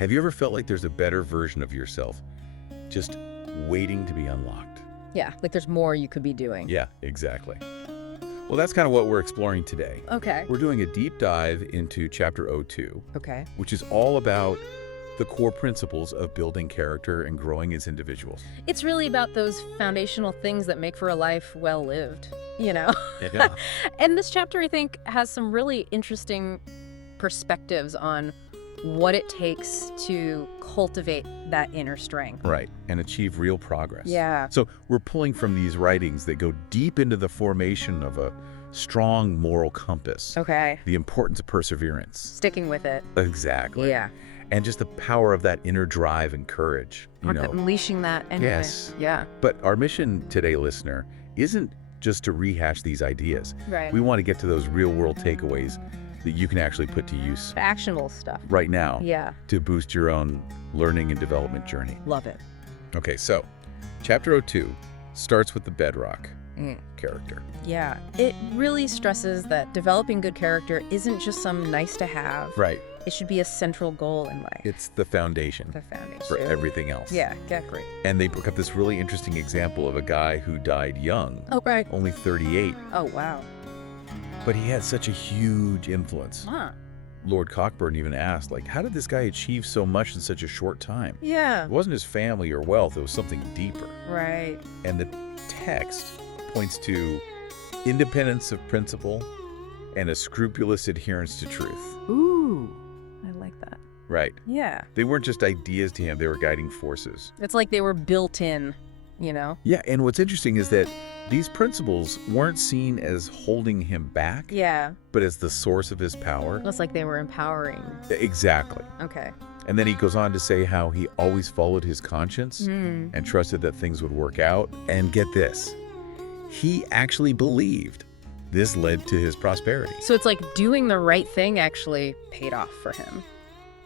Have you ever felt like there's a better version of yourself just waiting to be unlocked? Yeah, like there's more you could be doing. Yeah, exactly. Well, that's kind of what we're exploring today. Okay. We're doing a deep dive into Chapter 02, Okay. which is all about the core principles of building character and growing as individuals. It's really about those foundational things that make for a life well lived, you know? Yeah. And this chapter, I think, has some really interesting perspectives on what it takes to cultivate that inner strength. Right, and achieve real progress. Yeah. So we're pulling from these writings that go deep into the formation of a strong moral compass. Okay. The importance of perseverance. Sticking with it. Exactly. Yeah. And just the power of that inner drive and courage, you know. Unleashing that anyway. Yes. Yeah. But our mission today, listener, isn't just to rehash these ideas. Right. We want to get to those real-world takeaways that you can actually put to use Actionable stuff. right now Yeah. to boost your own learning and development journey. Love it. Okay, so Chapter 02 starts with the bedrock character. Yeah. It really stresses that developing good character isn't just some nice to have. Right. It should be a central goal in life. It's the foundation The foundation. for everything else. Yeah, great. And they bring up this really interesting example of a guy who died young, Oh, right. only 38, Oh, wow. but he had such a huge influence. Huh. Lord Cockburn even asked, like, how did this guy achieve so much in such a short time? Yeah. It wasn't his family or wealth, it was something deeper. Right. And the text points to independence of principle and a scrupulous adherence to truth. Ooh. I like that. Right. Yeah. They weren't just ideas to him, they were guiding forces. It's like they were built in, you know? Yeah, and what's interesting is that these principles weren't seen as holding him back, Yeah. but as the source of his power. It's like they were empowering. Exactly. Okay. And then he goes on to say how he always followed his conscience Mm. and trusted that things would work out. And get this, he actually believed this led to his prosperity. So it's like doing the right thing actually paid off for him.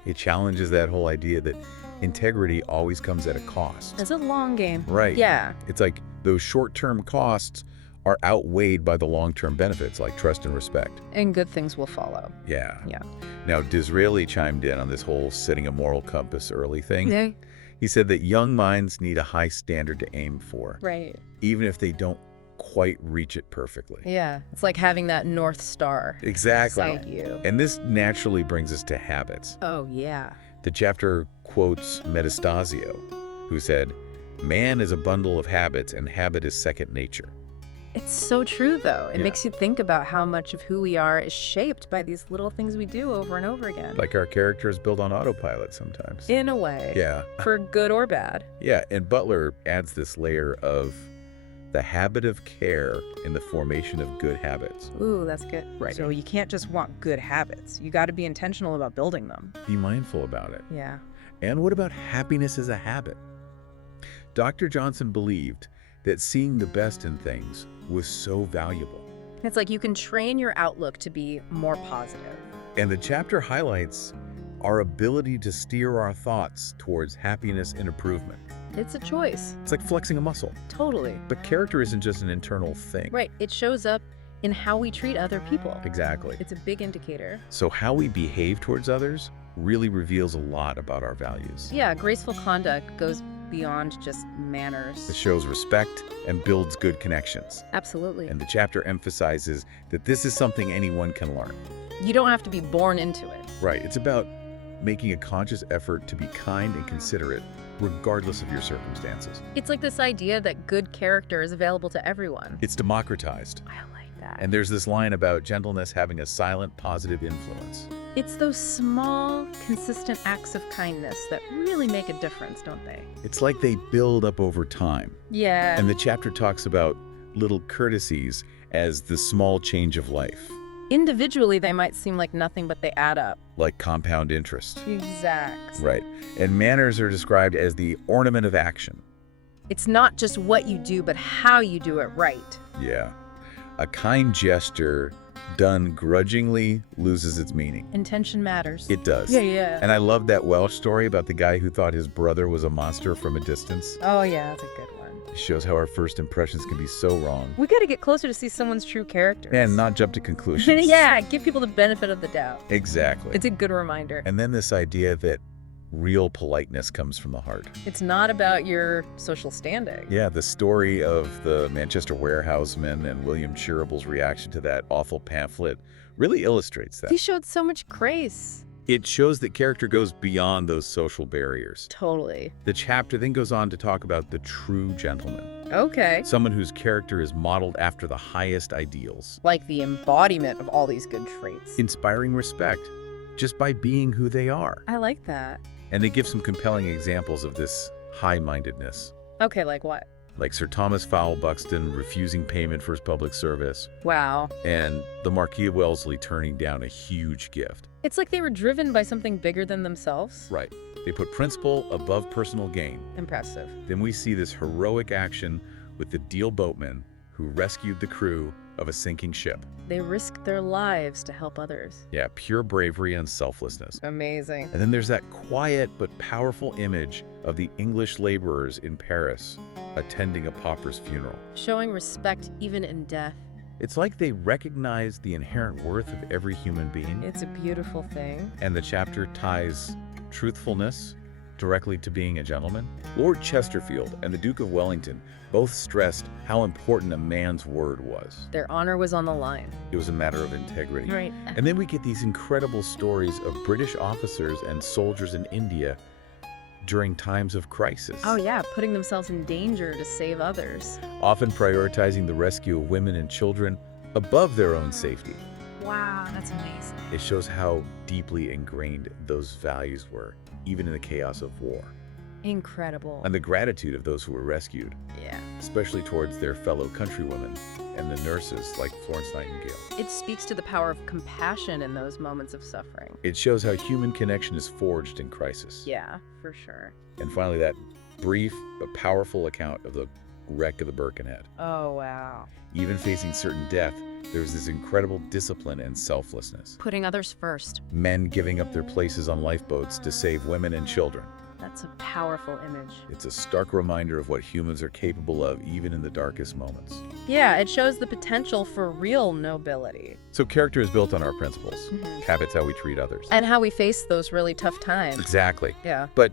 It challenges that whole idea that integrity always comes at a cost. It's a long game. Right. Yeah. It's like those short-term costs are outweighed by the long-term benefits like trust and respect. And good things will follow. Yeah. Yeah. Now, Disraeli chimed in on this whole setting a moral compass early thing. Yeah. He said that young minds need a high standard to aim for, Right. even if they don't quite reach it perfectly. Yeah. It's like having that North Star Exactly. beside you. And this naturally brings us to habits. Oh, yeah. The chapter quotes Metastasio, who said, "Man is a bundle of habits, and habit is second nature." It's so true, though. It Yeah. makes you think about how much of who we are is shaped by these little things we do over and over again. Like our characters built on autopilot sometimes. In a way. Yeah. For good or bad. Yeah, and Butler adds this layer of the habit of care in the formation of good habits. Ooh, that's good. Right. So you can't just want good habits. You got to be intentional about building them. Be mindful about it. Yeah. And what about happiness as a habit? Dr. Johnson believed that seeing the best in things was so valuable. It's like you can train your outlook to be more positive. And the chapter highlights our ability to steer our thoughts towards happiness and improvement. It's a choice. It's like flexing a muscle. Totally. But character isn't just an internal thing. Right. It shows up in how we treat other people. Exactly. It's a big indicator. So how we behave towards others really reveals a lot about our values. Yeah, graceful conduct goes beyond just manners. It shows respect and builds good connections. Absolutely. And the chapter emphasizes that this is something anyone can learn. You don't have to be born into it. Right. It's about making a conscious effort to be kind and considerate, regardless of your circumstances. It's like this idea that good character is available to everyone. It's democratized. I like that. And there's this line about gentleness having a silent, positive influence. It's those small, consistent acts of kindness that really make a difference, don't they? It's like they build up over time. Yeah. And the chapter talks about little courtesies as the small change of life, Individually, they might seem like nothing, but they add up. like compound interest. Exact. Right. And manners are described as the ornament of action. It's not just what you do, but how you do it right. Yeah. A kind gesture done grudgingly loses its meaning. Intention matters. It does. Yeah. And I love that Welsh story about the guy who thought his brother was a monster from a distance. Oh, yeah, that's a good one. It shows how our first impressions can be so wrong. We got to get closer to see someone's true character. And not jump to conclusions. Yeah, give people the benefit of the doubt. Exactly. It's a good reminder. And then this idea that Real politeness comes from the heart. It's not about your social standing. Yeah, the story of the Manchester warehouseman and William Cheerable's reaction to that awful pamphlet really illustrates that. He showed so much grace. It shows that character goes beyond those social barriers. Totally. The chapter then goes on to talk about the true gentleman. Okay. Someone whose character is modeled after the highest ideals. Like the embodiment of all these good traits. Inspiring respect just by being who they are. I like that. And they give some compelling examples of this high-mindedness. Okay, like what? Like Sir Thomas Fowell Buxton refusing payment for his public service, Wow. and the Marquis of Wellesley turning down a huge gift. It's like they were driven by something bigger than themselves. Right. They put principle above personal gain. Impressive. Then we see this heroic action with the Deal boatmen who rescued the crew of a sinking ship. They risked their lives to help others. Yeah, pure bravery and selflessness. Amazing. And then there's that quiet but powerful image of the English laborers in Paris attending a pauper's funeral. Showing respect even in death. It's like they recognize the inherent worth of every human being. It's a beautiful thing. And the chapter ties truthfulness directly to being a gentleman. Lord Chesterfield and the Duke of Wellington both stressed how important a man's word was. Their honor was on the line. It was a matter of integrity. Right. And then we get these incredible stories of British officers and soldiers in India during times of crisis. Oh yeah, putting themselves in danger to save others. Often prioritizing the rescue of women and children above their own safety. Wow, that's amazing. It shows how deeply ingrained those values were, even in the chaos of war. Incredible. And the gratitude of those who were rescued, Yeah. especially towards their fellow countrywomen and the nurses like Florence Nightingale. It speaks to the power of compassion in those moments of suffering. It shows how human connection is forged in crisis. Yeah, for sure. And finally, that brief but powerful account of the wreck of the Birkenhead. Oh, wow. Even facing certain death, there was this incredible discipline and selflessness. Putting others first. Men giving up their places on lifeboats to save women and children. That's a powerful image. It's a stark reminder of what humans are capable of, even in the darkest moments. Yeah, it shows the potential for real nobility. So character is built on our principles. Mhm. Habits, how we treat others. And how we face those really tough times. Exactly. Yeah. But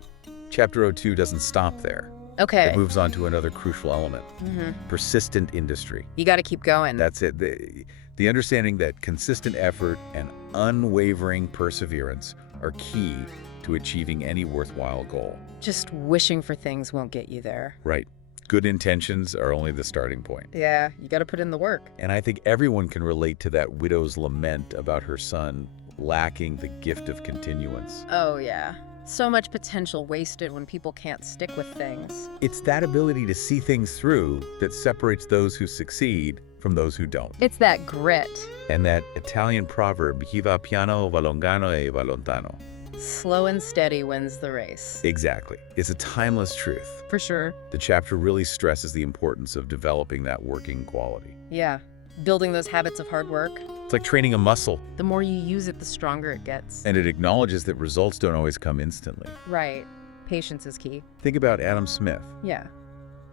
Chapter 02 doesn't stop there. Okay. It moves on to another crucial element. Mhm. Persistent industry. You got to keep going. That's it. The understanding that consistent effort and unwavering perseverance are key to achieving any worthwhile goal. Just wishing for things won't get you there. Right. Good intentions are only the starting point. Yeah, you got to put in the work. And I think everyone can relate to that widow's lament about her son lacking the gift of continuance. Oh, yeah. So much potential wasted when people can't stick with things. It's that ability to see things through that separates those who succeed from those who don't. It's that grit. And that Italian proverb, chi va piano va lontano e va lontano. Slow and steady wins the race. Exactly. It's a timeless truth. For sure. The chapter really stresses the importance of developing that working quality. Yeah. Building those habits of hard work. It's like training a muscle, The more you use it, the stronger it gets. and it acknowledges that results don't always come instantly. Right. Patience is key. Think about Adam Smith. Yeah.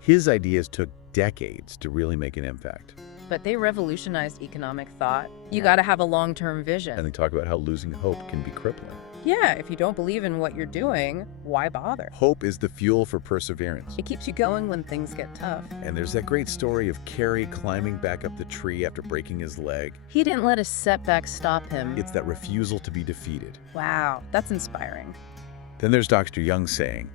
His ideas took decades to really make an impact. But they revolutionized economic thought. You Yeah. got to have a long-term vision. And they talk about how losing hope can be crippling. Yeah, if you don't believe in what you're doing, why bother? Hope is the fuel for perseverance. It keeps you going when things get tough. And there's that great story of Carrie climbing back up the tree after breaking his leg. He didn't let a setback stop him. It's that refusal to be defeated. Wow, that's inspiring. Then there's Dr. Young saying,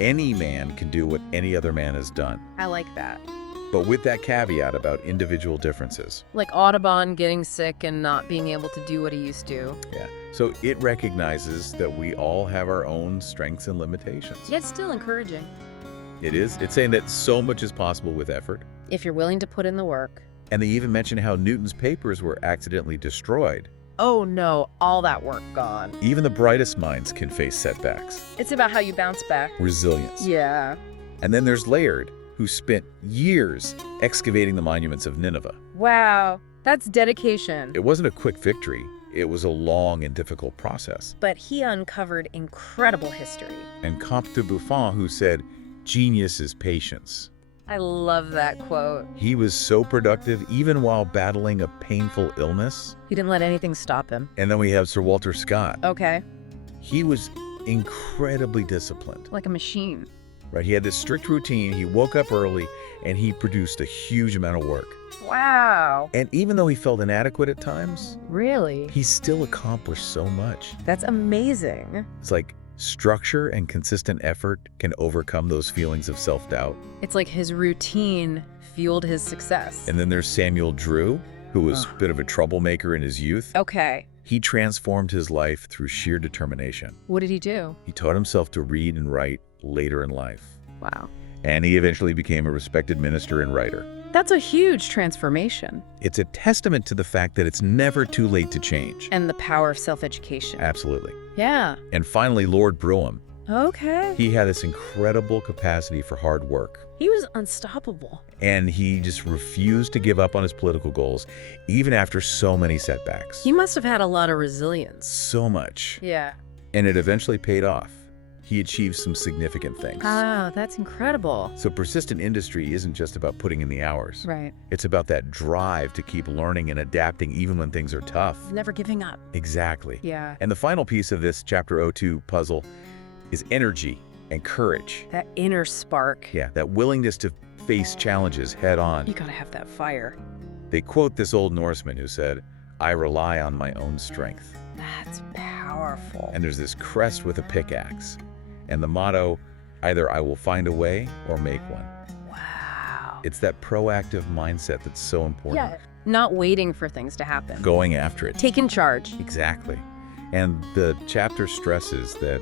any man can do what any other man has done, I like that. but with that caveat about individual differences. Like Audubon getting sick and not being able to do what he used to. Yeah. So it recognizes that we all have our own strengths and limitations. Yet still encouraging. It is. It's saying that so much is possible with effort. If you're willing to put in the work. And they even mention how Newton's papers were accidentally destroyed. Oh no, all that work gone. Even the brightest minds can face setbacks. It's about how you bounce back. Resilience. Yeah. And then there's Layard, who spent years excavating the monuments of Nineveh. Wow, that's dedication. It wasn't a quick victory. It was a long and difficult process. But he uncovered incredible history. And Comte de Buffon, who said, genius is patience. I love that quote. He was so productive even while battling a painful illness. He didn't let anything stop him. And then we have Sir Walter Scott. Okay. He was incredibly disciplined. Like a machine. Right? He had this strict routine. He woke up early and he produced a huge amount of work. Wow. And even though he felt inadequate at times, Really? he still accomplished so much. That's amazing. It's like structure and consistent effort can overcome those feelings of self-doubt. It's like his routine fueled his success. And then there's Samuel Drew, who was a bit of a troublemaker in his youth. Okay. He transformed his life through sheer determination. What did he do? He taught himself to read and write later in life. Wow. And he eventually became a respected minister and writer. That's a huge transformation. It's a testament to the fact that it's never too late to change. And the power of self-education. Absolutely. Yeah. And finally, Lord Brougham. Okay. He had this incredible capacity for hard work. He was unstoppable. And he just refused to give up on his political goals, even after so many setbacks. He must have had a lot of resilience. So much. Yeah. And it eventually paid off. He achieved some significant things. Oh, that's incredible. So persistent industry isn't just about putting in the hours. Right. It's about that drive to keep learning and adapting even when things are tough. Never giving up. Exactly. Yeah. And the final piece of this Chapter 02 puzzle is energy and courage. That inner spark. Yeah, that willingness to face challenges head on. You gotta have that fire. They quote this old Norseman who said, "I rely on my own strength." That's powerful. And there's this crest with a pickaxe. And the motto, either I will find a way or make one. Wow. It's that proactive mindset that's so important. Yeah. Not waiting for things to happen. Going after it. Taking charge. Exactly. And the chapter stresses that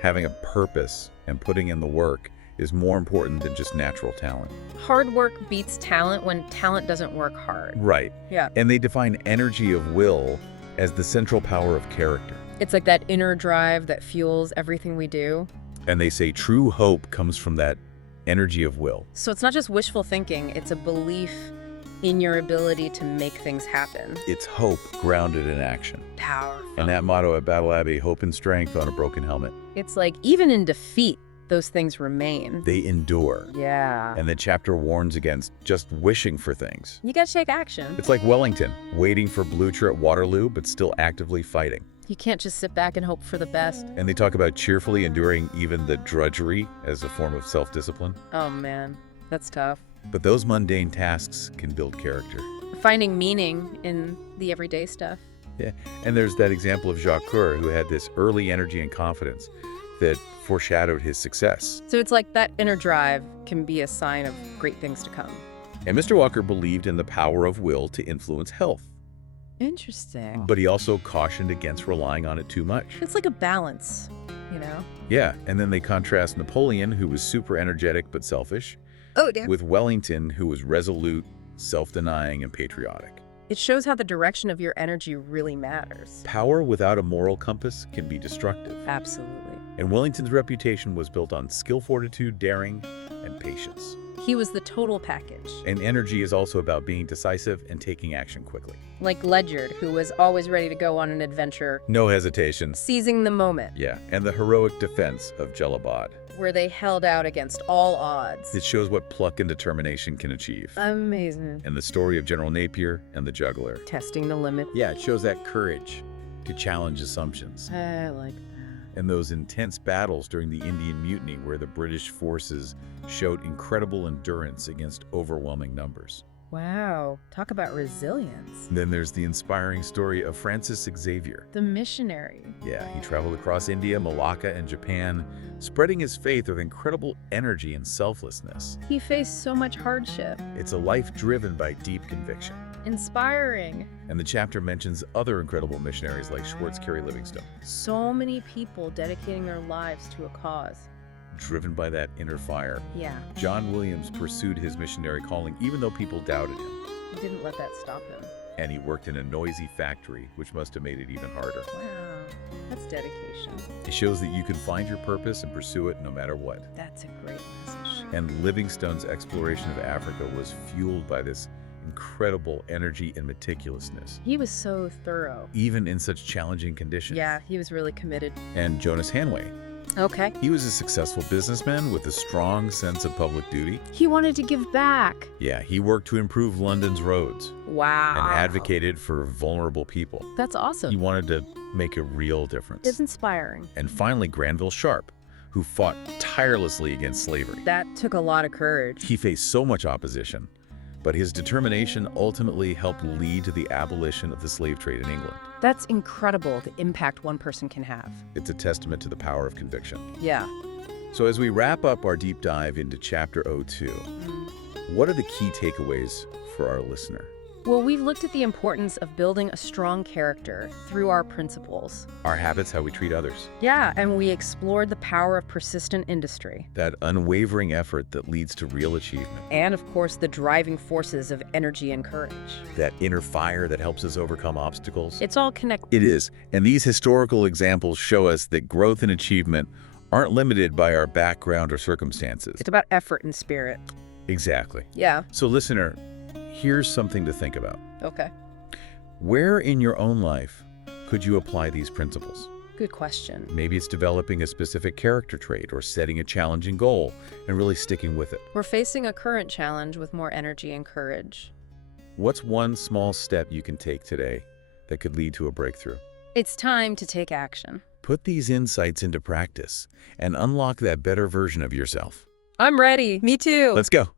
having a purpose and putting in the work is more important than just natural talent. Hard work beats talent when talent doesn't work hard. Right. Yeah. And they define energy of will as the central power of character. It's like that inner drive that fuels everything we do. And they say true hope comes from that energy of will. So it's not just wishful thinking, it's a belief in your ability to make things happen. It's hope grounded in action. Powerful. And that motto at Battle Abbey, hope and strength on a broken helmet. It's like even in defeat, those things remain. They endure. Yeah. And the chapter warns against just wishing for things. You gotta take action. It's like Wellington, waiting for Blucher at Waterloo, but still actively fighting. You can't just sit back and hope for the best. And they talk about cheerfully enduring even the drudgery as a form of self-discipline. Oh man, that's tough. But those mundane tasks can build character. Finding meaning in the everyday stuff. Yeah, and there's that example of Jacques Coeur, who had this early energy and confidence that foreshadowed his success. So it's like that inner drive can be a sign of great things to come. And Mr. Walker believed in the power of will to influence health. Interesting. But he also cautioned against relying on it too much. It's like a balance, you know? Yeah, and then they contrast Napoleon, who was super energetic but selfish, with Wellington, who was resolute, self-denying, and patriotic. It shows how the direction of your energy really matters. Power without a moral compass can be destructive. Absolutely. And Wellington's reputation was built on skill, fortitude, daring, and patience. He was the total package. And energy is also about being decisive and taking action quickly. Like Ledyard, who was always ready to go on an adventure, No hesitation. seizing the moment, Yeah, and the heroic defense of Jellalabad. where they held out against all odds. It shows what pluck and determination can achieve. Amazing. And the story of General Napier and the juggler. Testing the limit. Yeah, it shows that courage to challenge assumptions. I like that. And those intense battles during the Indian Mutiny where the British forces showed incredible endurance against overwhelming numbers. Wow. Talk about resilience. And then there's the inspiring story of Francis Xavier. The missionary. Yeah, he traveled across India, Malacca, and Japan, spreading his faith with incredible energy and selflessness. He faced so much hardship. It's a life driven by deep conviction. Inspiring. And the chapter mentions other incredible missionaries like Schwartz Carey Livingstone, So many people dedicating their lives to a cause. driven by that inner fire. Yeah. John Williams pursued his missionary calling even though people doubted him. He didn't let that stop him. And he worked in a noisy factory, which must have made it even harder. Wow. That's dedication. It shows that you can find your purpose and pursue it no matter what. That's a great message. And Livingstone's exploration of Africa was fueled by this incredible energy and meticulousness, He was so thorough. even in such challenging conditions. Yeah, he was really committed. And Jonas Hanway, Okay. He was a successful businessman with a strong sense of public duty. He wanted to give back. Yeah, he worked to improve London's roads Wow. and advocated for vulnerable people. That's awesome. He wanted to make a real difference. It's inspiring. And finally, Granville Sharp, who fought tirelessly against slavery. That took a lot of courage. He faced so much opposition, but his determination ultimately helped lead to the abolition of the slave trade in England. That's incredible, the impact one person can have. It's a testament to the power of conviction. Yeah. So as we wrap up our deep dive into Chapter 02, what are the key takeaways for our listener? Well, we've looked at the importance of building a strong character through our principles. Our habits, how we treat others. Yeah, and we explored the power of persistent industry. That unwavering effort that leads to real achievement. And, of course, the driving forces of energy and courage. That inner fire that helps us overcome obstacles. It's all connected. It is. And these historical examples show us that growth and achievement aren't limited by our background or circumstances. It's about effort and spirit. Exactly. Yeah. So listener, here's something to think about. Okay. Where in your own life could you apply these principles? Good question. Maybe it's developing a specific character trait or setting a challenging goal and really sticking with it. We're facing a current challenge with more energy and courage. What's one small step you can take today that could lead to a breakthrough? It's time to take action. Put these insights into practice and unlock that better version of yourself. I'm ready. Me too. Let's go.